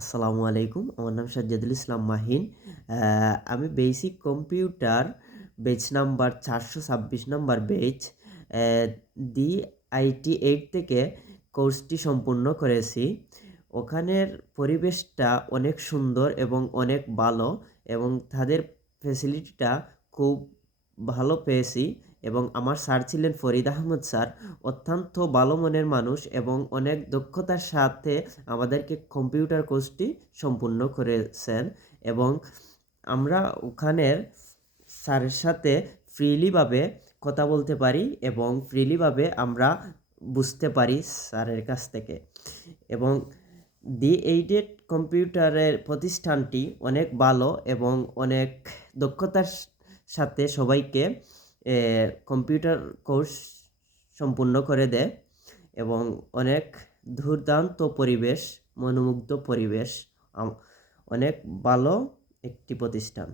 আসসালামু আলাইকুম। আমার নাম সাজ্জাদুল ইসলাম মাহিন। আমি বেসিক কম্পিউটার বেচ নাম্বার ৪২৬ নাম্বার বেচ অ্যা DIT 8 থেকে কোর্সটি সম্পূর্ণ করেছি। ওখানের পরিবেশটা অনেক সুন্দর এবং অনেক ভালো এবং তাদের ফ্যাসিলিটিটা খুব ভালো পেয়েছি এবং আমার স্যার ছিলেন ফরিদ আহমদ স্যার। অত্যন্ত ভালো মনের মানুষ এবং অনেক দক্ষতার সাথে আমাদেরকে কম্পিউটার কোর্সটি সম্পূর্ণ করেছেন এবং আমরা ওখানের স্যারের সাথে ফ্রিলিভাবে কথা বলতে পারি এবং ফ্রিলিভাবে আমরা বুঝতে পারি স্যারের কাছ থেকে। এবং D8 কম্পিউটারের প্রতিষ্ঠানটি অনেক ভালো এবং অনেক দক্ষতার সাথে সবাইকে কম্পিউটার কোর্স সম্পূর্ণ করে দেয় এবং অনেক দুর্দান্ত পরিবেশ, মনোমুগ্ধ পরিবেশ, অনেক ভালো একটি প্রতিষ্ঠান।